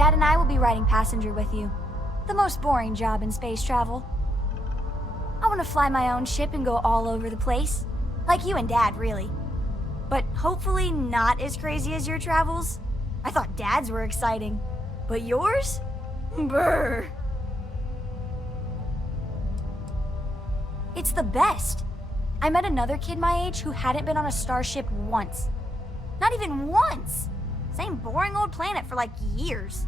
Dad and I will be riding passenger with you. The most boring job in space travel. I want to fly my own ship and go all over the place. Like you and Dad, really. But hopefully not as crazy as your travels. I thought Dad's were exciting. But yours? Brr. It's the best. I met another kid my age who hadn't been on a starship once. Not even once! Same boring old planet for like years.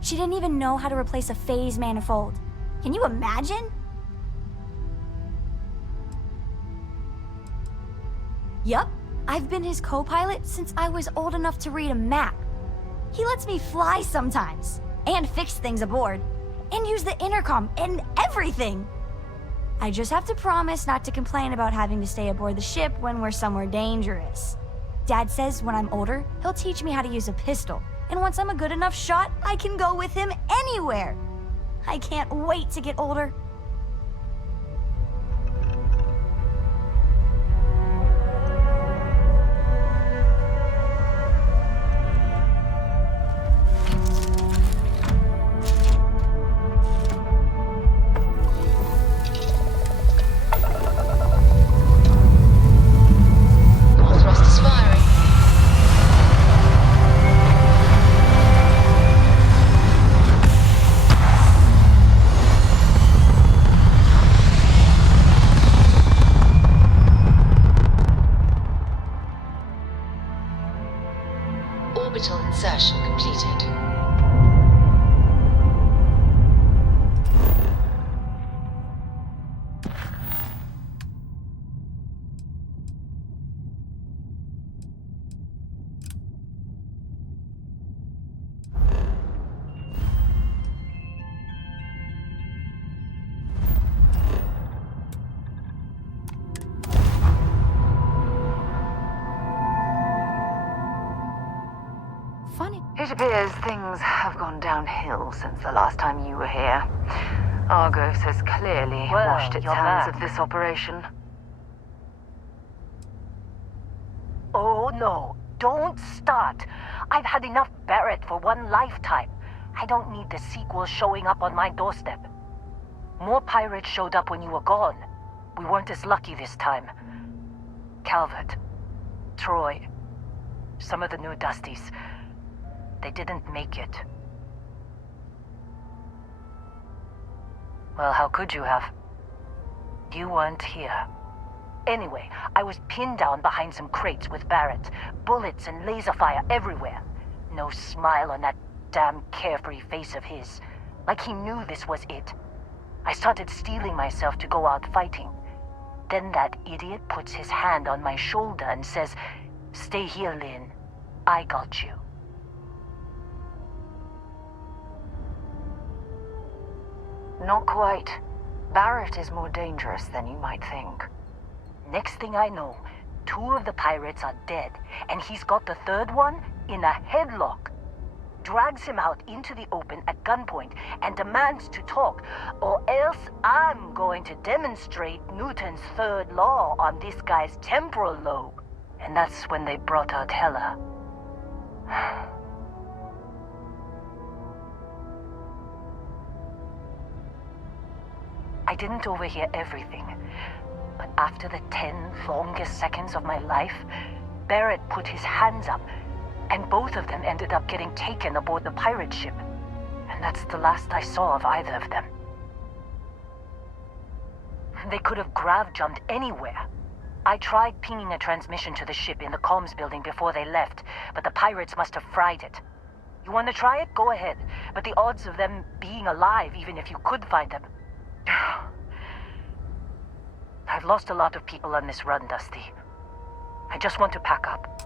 She didn't even know how to replace a phase manifold. Can you imagine? Yup, I've been his co-pilot since I was old enough to read a map. He lets me fly sometimes, and fix things aboard, and use the intercom and everything. I just have to promise not to complain about having to stay aboard the ship when we're somewhere dangerous. Dad says when I'm older, he'll teach me how to use a pistol, and once I'm a good enough shot, I can go with him anywhere. I can't wait to get older. Orbital insertion completed. It appears things have gone downhill since the last time you were here. Argos has clearly washed its hands of this operation. Oh no, don't start. I've had enough Barrett for one lifetime. I don't need the sequel showing up on my doorstep. More pirates showed up when you were gone. We weren't as lucky this time. Calvert, Troy, some of the new Dusties. They didn't make it. Well, how could you have? You weren't here. Anyway, I was pinned down behind some crates with Barrett. Bullets and laser fire everywhere. No smile on that damn carefree face of his. Like he knew this was it. I started steeling myself to go out fighting. Then that idiot puts his hand on my shoulder and says, "Stay here, Lynn. I got you." Not quite. Barrett is more dangerous than you might think. Next thing I know, 2 of the pirates are dead, and he's got the 3rd one in a headlock. Drags him out into the open at gunpoint and demands to talk, or else I'm going to demonstrate Newton's 3rd law on this guy's temporal lobe. And that's when they brought out Hella. I didn't overhear everything, but after the 10 longest seconds of my life, Barrett put his hands up, and both of them ended up getting taken aboard the pirate ship. And that's the last I saw of either of them. They could have grav-jumped anywhere. I tried pinging a transmission to the ship in the comms building before they left, but the pirates must have fried it. You want to try it? Go ahead. But the odds of them being alive, even if you could find them... I've lost a lot of people on this run, Dusty. I just want to pack up.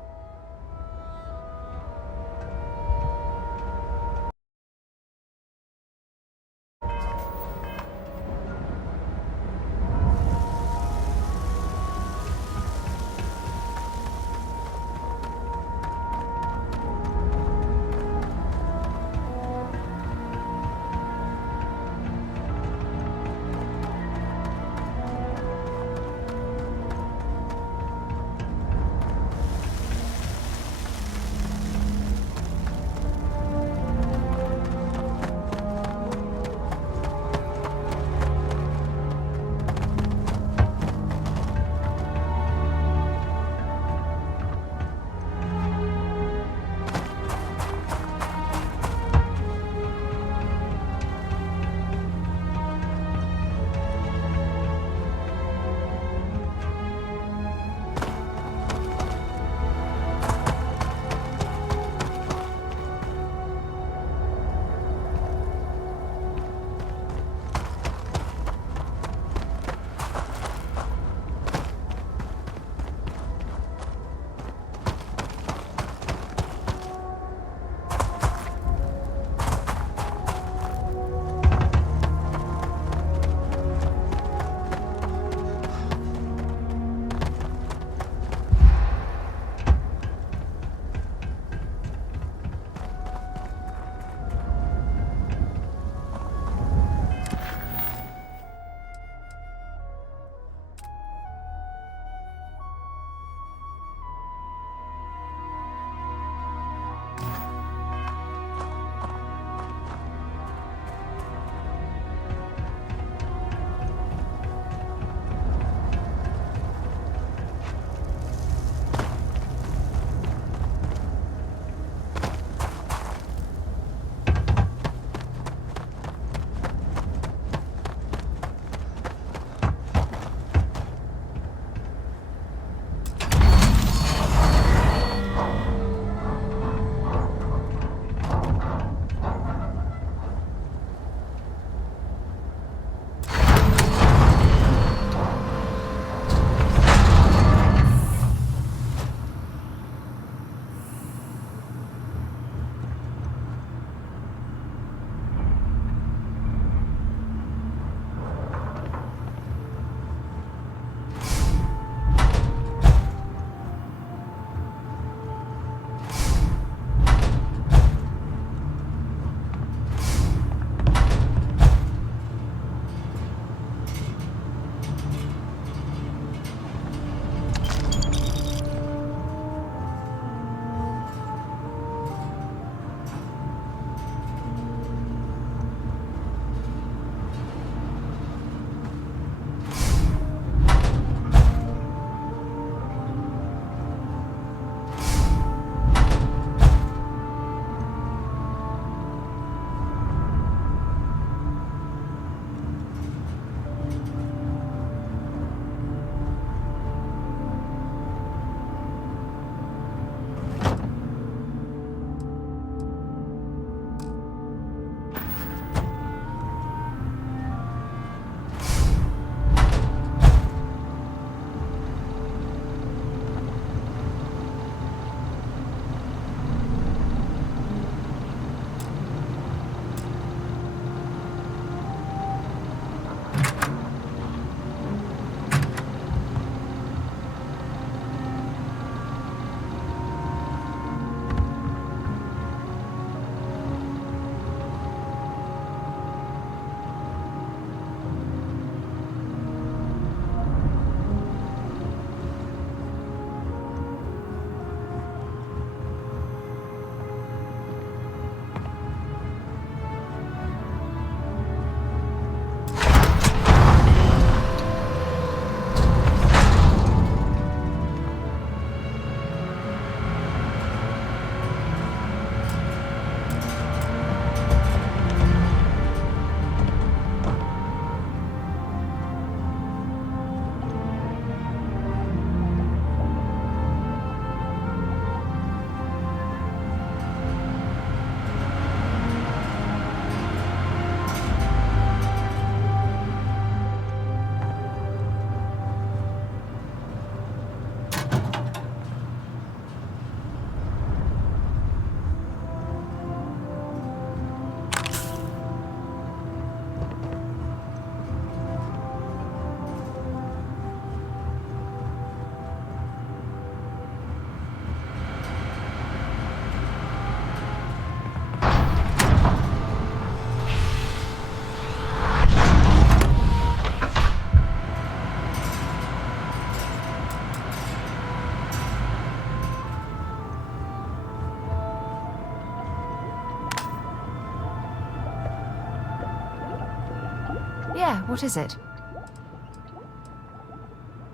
Yeah, what is it?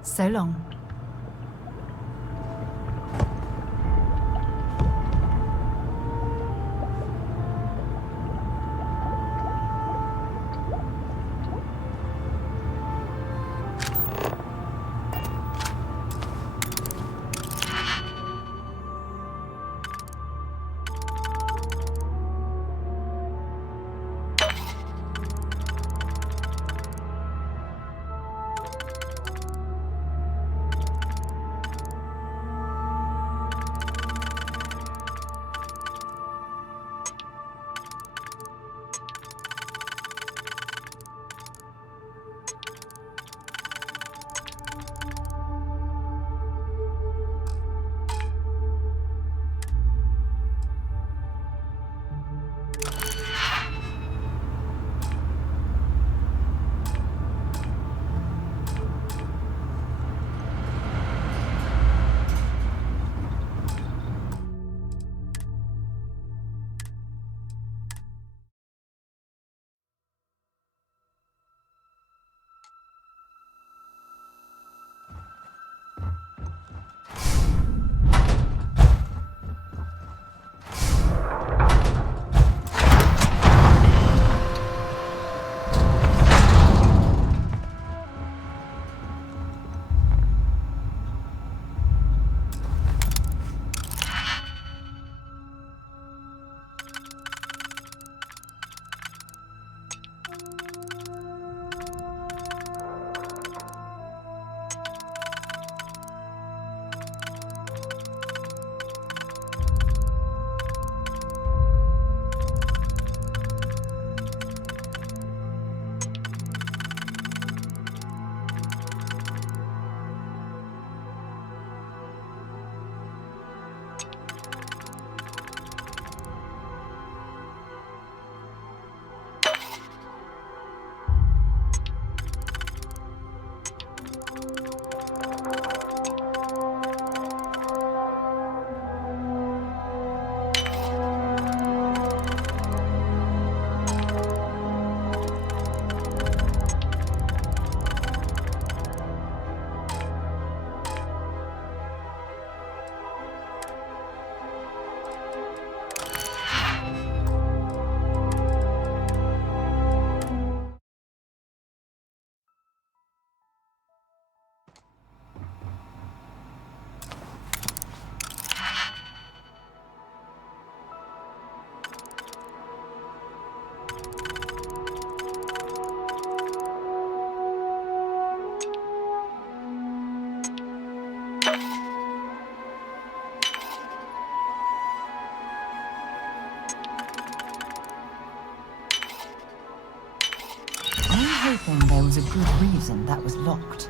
So long. Hoping there was a good reason that was locked.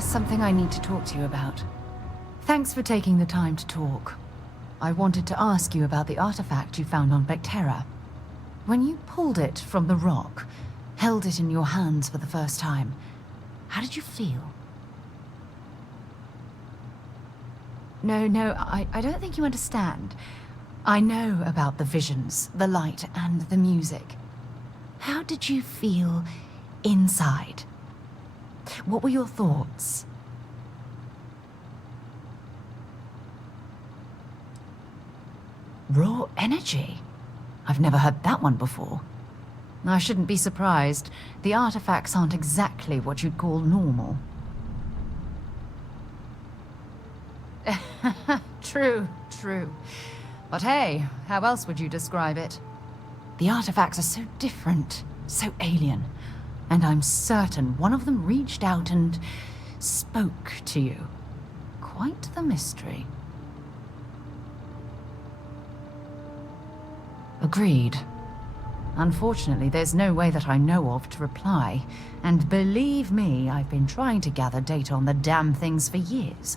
there's something I need to talk to you about. Thanks for taking the time to talk. I wanted to ask you about the artifact you found on Bactera. When you pulled it from the rock, held it in your hands for the first time, how did you feel? No, I don't think you understand. I know about the visions, the light, and the music. How did you feel inside? What were your thoughts? Raw energy? I've never heard that one before. I shouldn't be surprised. The artifacts aren't exactly what you'd call normal. True. But hey, how else would you describe it? The artifacts are so different, so alien. And I'm certain one of them reached out and spoke to you. Quite the mystery. Agreed. Unfortunately, there's no way that I know of to reply. And believe me, I've been trying to gather data on the damn things for years.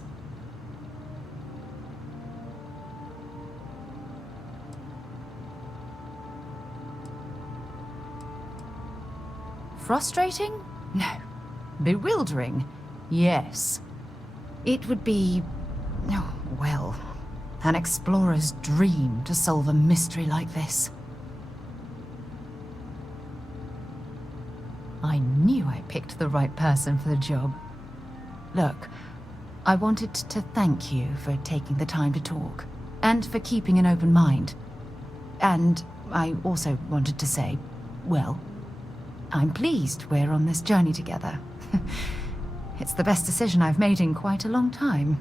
Frustrating? No. Bewildering? Yes. It would be, oh, well, an explorer's dream to solve a mystery like this. I knew I picked the right person for the job. Look, I wanted to thank you for taking the time to talk, and for keeping an open mind. And I also wanted to say, well, I'm pleased we're on this journey together. It's the best decision I've made in quite a long time.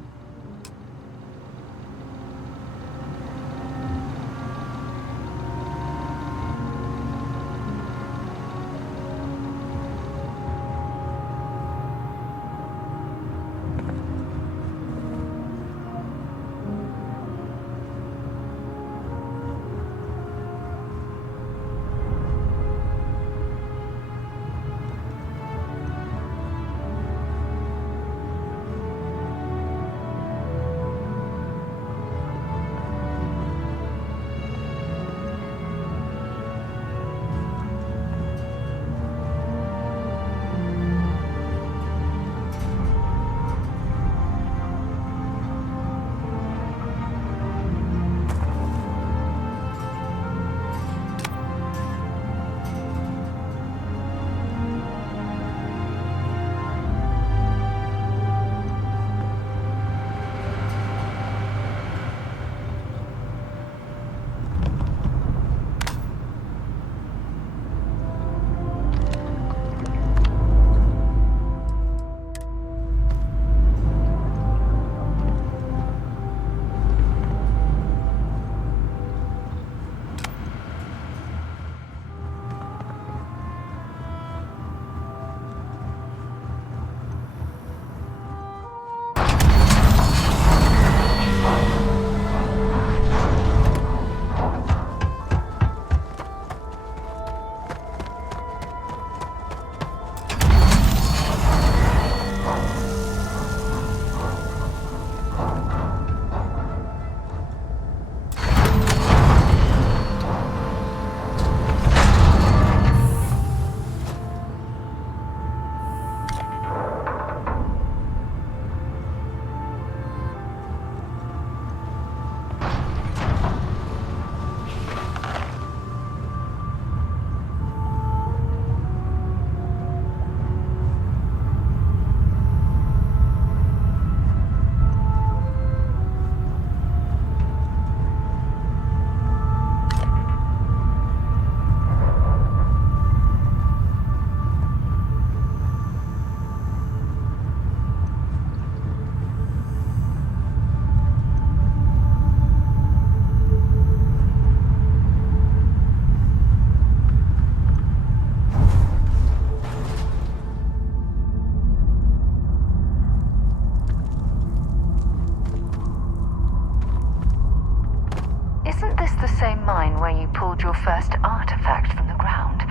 Where you pulled your first artifact from the ground.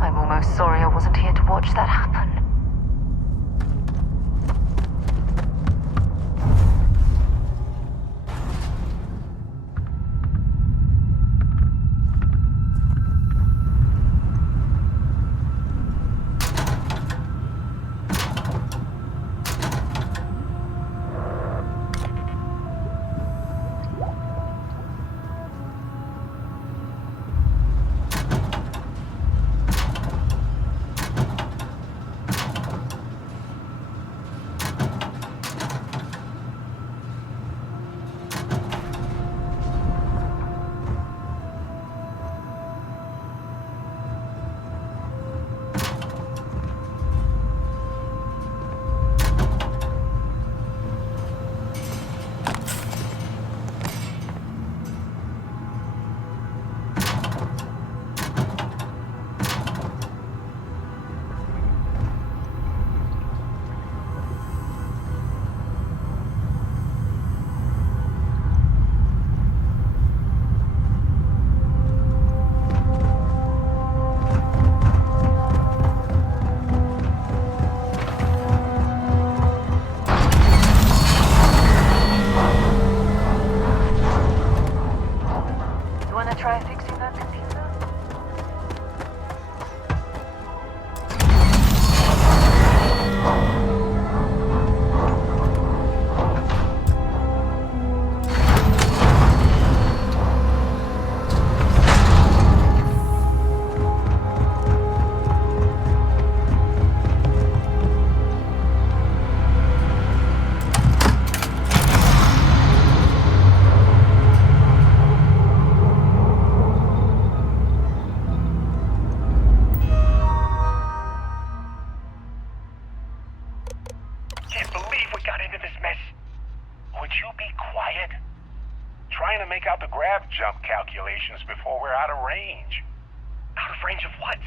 I'm almost sorry I wasn't here to watch that happen. try fixing that computer? Jump calculations before we're out of range. Out of range of what?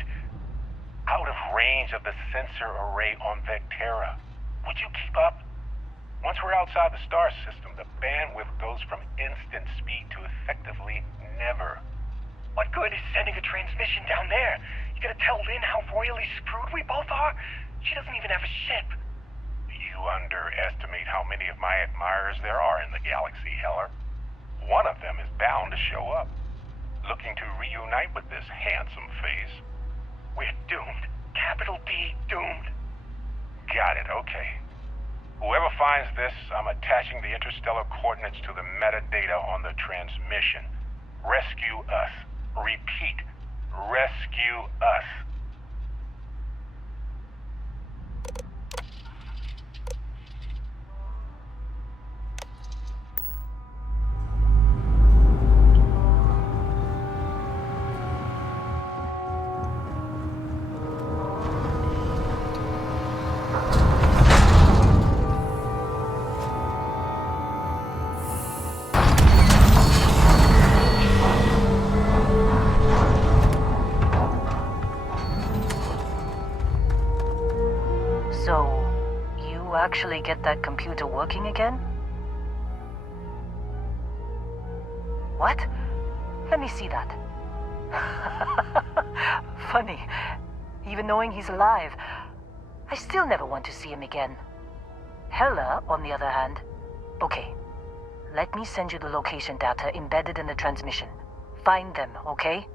Out of range of the sensor array on Vectera. Would you keep up? Once we're outside the star system, the bandwidth goes from instant speed to effectively never. What good is sending a transmission down there? You gotta tell Lynn how royally screwed we both are? She doesn't even have a ship. You underestimate how many of my admirers there are in the galaxy, Heller. One of them is bound to show up, looking to reunite with this handsome face. We're doomed. Capital D, doomed. Got it, okay. Whoever finds this, I'm attaching the interstellar coordinates to the metadata on the transmission. Rescue us. Repeat, rescue us. Actually get that computer working again? What? Let me see that. Funny. Even knowing he's alive, I still never want to see him again. Hella, on the other hand. Okay. Let me send you the location data embedded in the transmission. Find them, okay?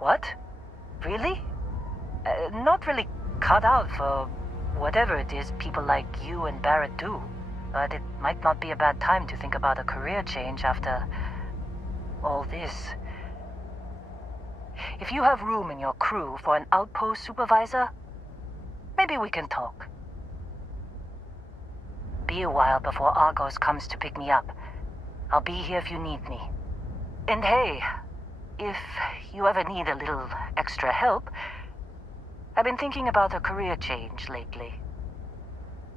What? Really? Not really cut out for whatever it is people like you and Barrett do. But it might not be a bad time to think about a career change after all this. If you have room in your crew for an outpost supervisor, maybe we can talk. Be a while before Argos comes to pick me up. I'll be here if you need me. And hey, if you ever need a little extra help, I've been thinking about a career change lately.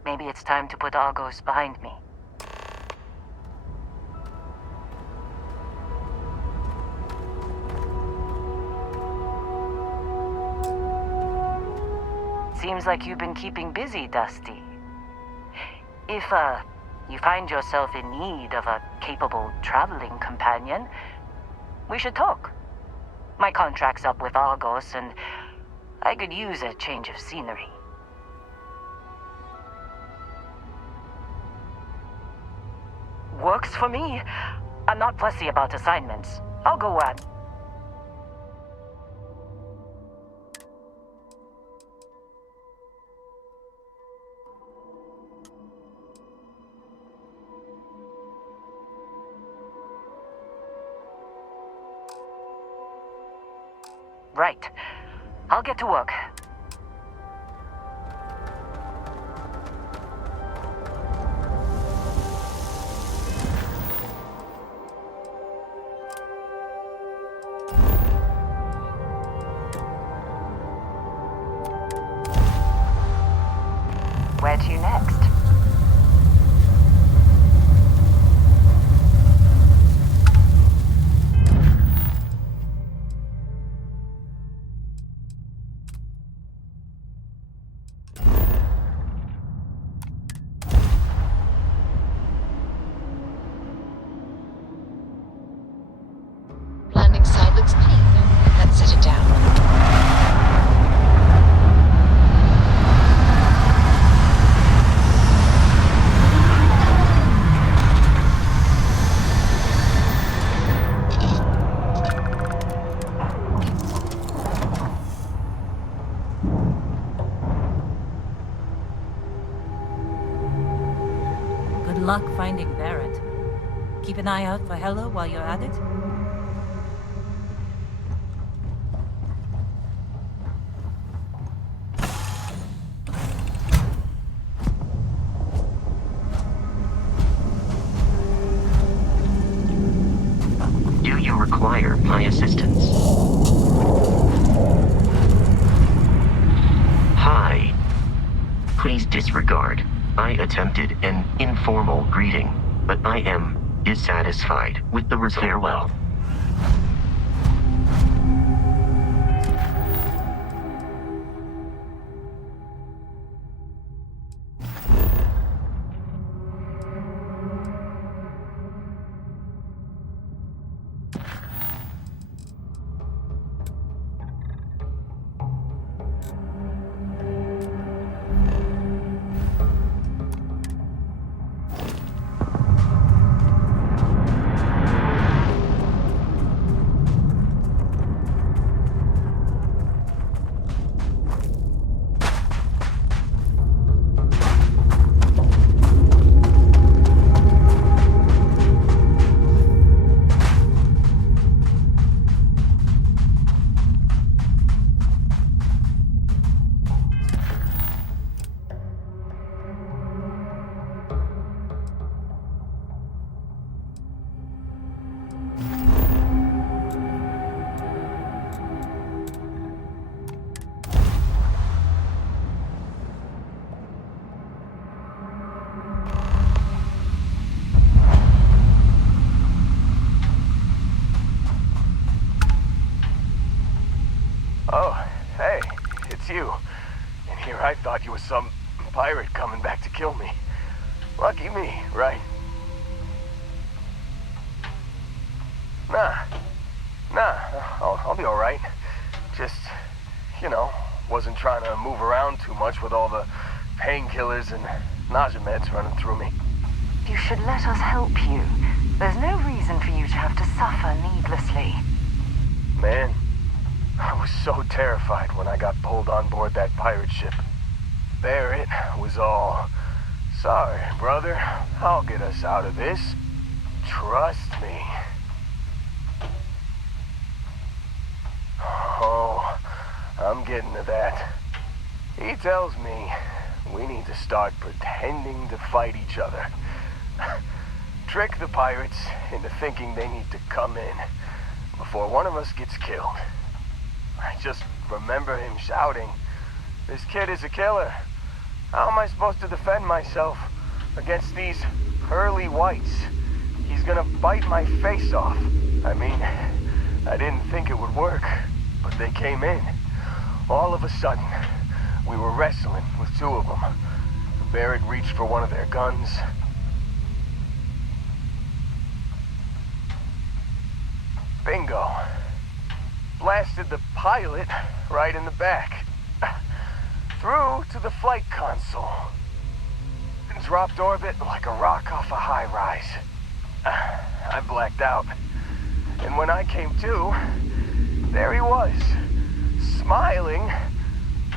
Maybe it's time to put Argos behind me. Seems like you've been keeping busy, Dusty. If, you find yourself in need of a capable traveling companion, we should talk. My contract's up with Argos, and I could use a change of scenery. Works for me. I'm not fussy about assignments. I'll go on. Right. I'll get to work. Where to next? Good luck finding Barrett. Keep an eye out for Hella while you're at it. Do you require my assistance? Hi. Please disregard. I attempted an informal greeting, but I am dissatisfied with the result. Farewell. Oh, hey, it's you. And here I thought you was some pirate coming back to kill me. Lucky me, right? Nah, I'll be alright. Just, you know, wasn't trying to move around too much with all the painkillers and nausea meds running through me. You should let us help you. There's no reason for you to have to suffer needlessly. Man, I was so terrified when I got pulled on board that pirate ship. Barrett was all, "Sorry, brother, I'll get us out of this. Trust me." Oh, I'm getting to that. He tells me we need to start pretending to fight each other. Trick the pirates into thinking they need to come in before one of us gets killed. I just remember him shouting, "This kid is a killer. How am I supposed to defend myself against these pearly whites? He's gonna bite my face off." I mean, I didn't think it would work, but they came in. All of a sudden, we were wrestling with two of them. Barrett reached for one of their guns. Bingo. Blasted the pilot right in the back. Through to the flight console. And dropped orbit like a rock off a high rise. I blacked out. And when I came to, there he was, smiling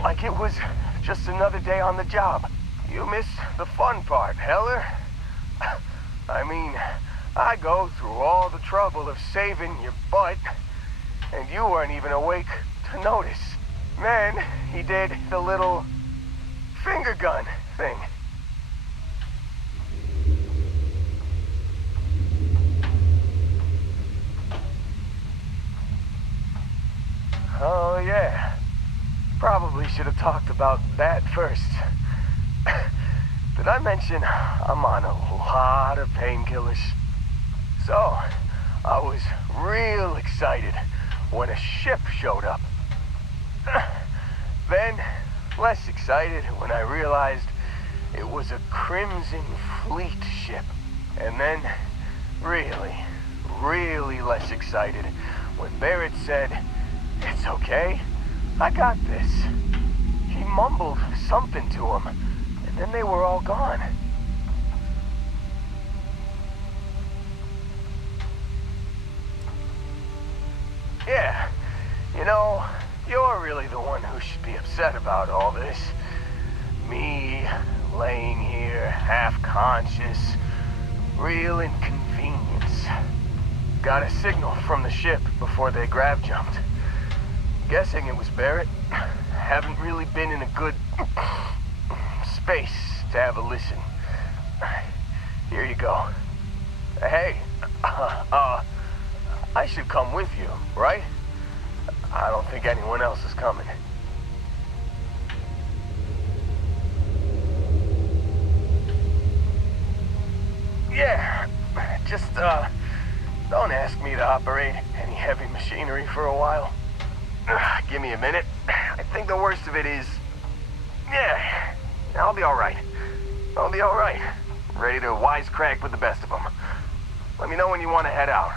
like it was just another day on the job. You missed the fun part, Heller. I mean, I go through all the trouble of saving your butt, and you weren't even awake to notice. Then he did the little finger gun thing. Oh yeah, probably should have talked about that first. Did I mention I'm on a lot of painkillers? So, I was real excited when a ship showed up. Then, less excited when I realized it was a Crimson Fleet ship. And then, really less excited when Barrett said, "It's okay, I got this." He mumbled something to him, and then they were all gone. Yeah, you know, you're really the one who should be upset about all this. Me, laying here, half-conscious, Real inconvenience. Got a signal from the ship before they grav jumped. Guessing it was Barrett. Haven't really been in a good space to have a listen. Here you go. Hey, I should come with you, right? I don't think anyone else is coming. Yeah, just, don't ask me to operate any heavy machinery for a while. Give me a minute. I think the worst of it is... Yeah, I'll be alright. I'll be alright. Ready to wisecrack with the best of them. Let me know when you want to head out.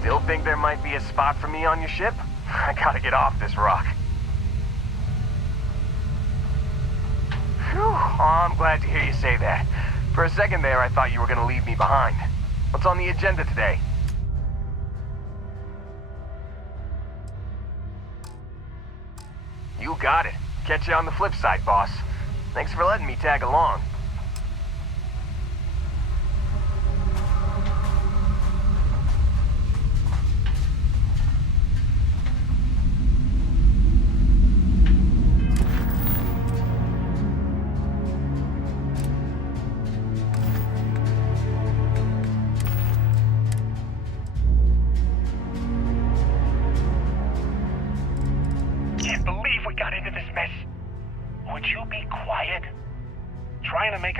Still think there might be a spot for me on your ship? I gotta get off this rock. Phew, oh, I'm glad to hear you say that. For a second there, I thought you were gonna leave me behind. What's on the agenda today? You got it. Catch you on the flip side, boss. Thanks for letting me tag along.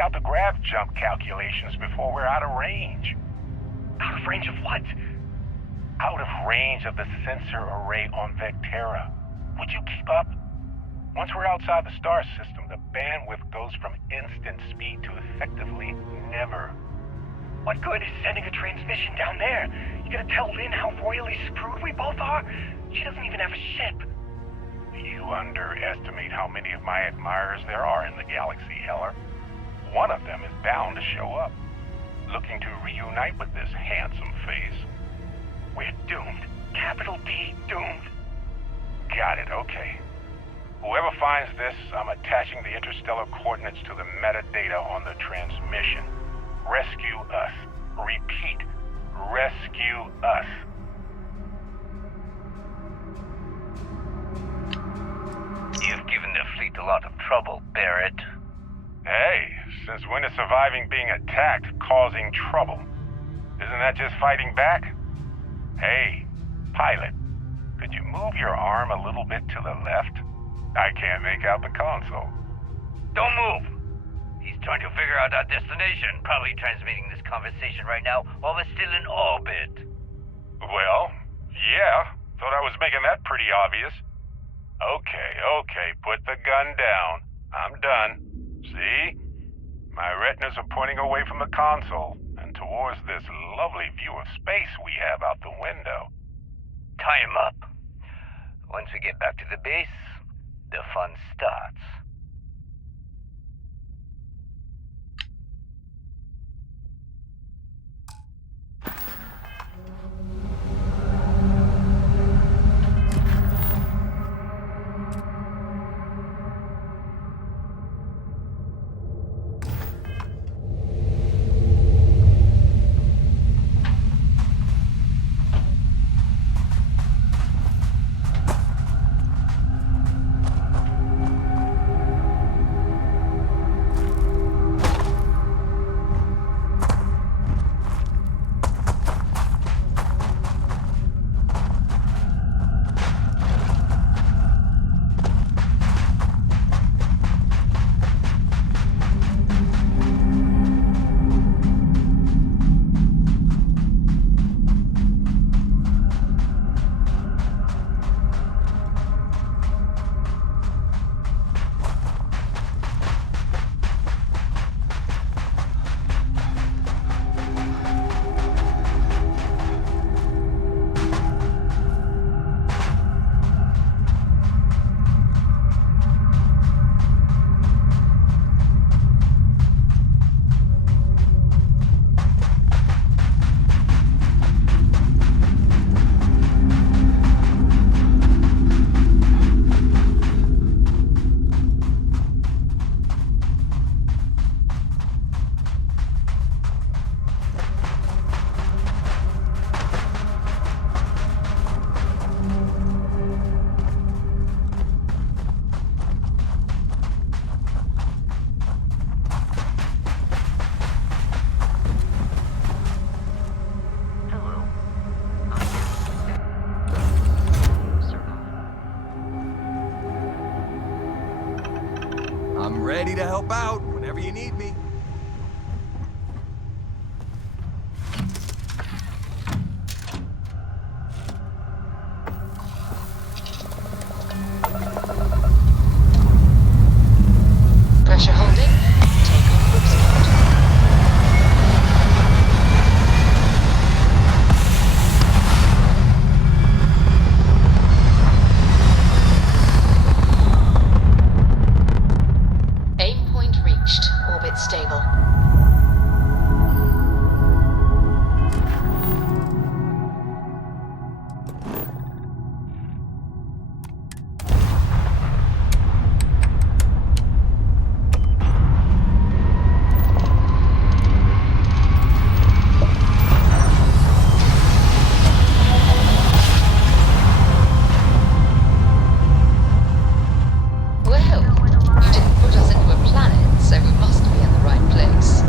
Out the grav jump calculations before we're out of range. Out of range of what? Out of range of the sensor array on Vectera. Would you keep up? Once we're outside the star system, the bandwidth goes from instant speed to effectively never. What good is sending a transmission down there? You gonna tell Lynn how royally screwed we both are? She doesn't even have a ship. You underestimate how many of my admirers there are in the galaxy, Heller. One of them is bound to show up, looking to reunite with this handsome face. We're doomed. Capital D, doomed. Got it, okay. Whoever finds this, I'm attaching the interstellar coordinates to the metadata on the transmission. Rescue us. Repeat, rescue us. You've given the fleet a lot of trouble, Barrett. Hey, since when is surviving being attacked causing trouble? Isn't that just fighting back? Hey, pilot, could you move your arm a little bit to the left? I can't make out the console. Don't move! He's trying to figure out our destination, probably transmitting this conversation right now while we're still in orbit. Well, yeah, thought I was making that pretty obvious. Okay, put the gun down. I'm done. See? My retinas are pointing away from the console and towards this lovely view of space we have out the window. Tie him up. Once we get back to the base, the fun starts. I'm ready to help out whenever you need me. Pressure holding. Take off warp speed. Aim point reached. Orbit stable. Well, you didn't put us into a planet, so we must be in the right place.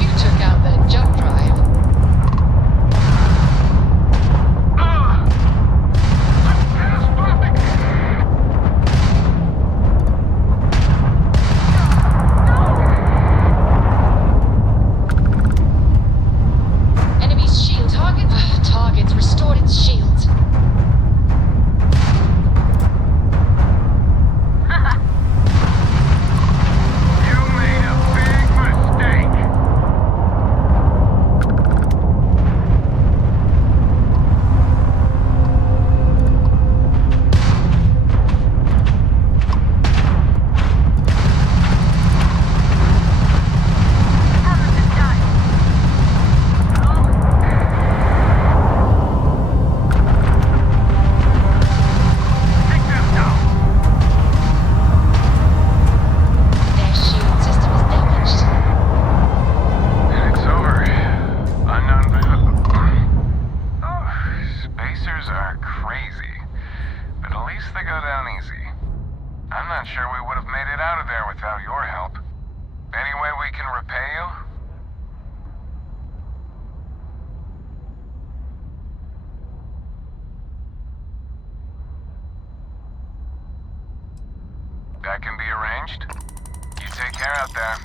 You took out their jump drive. Enemy's shield target. Target's restored its shield. You made a big mistake. Take them down. Their shield system is damaged. It's over. Spacers are crazy, but at least they go down easy. I'm not sure we would have made it out of there without your help. Any way we can repay you? That can be arranged. You take care out there.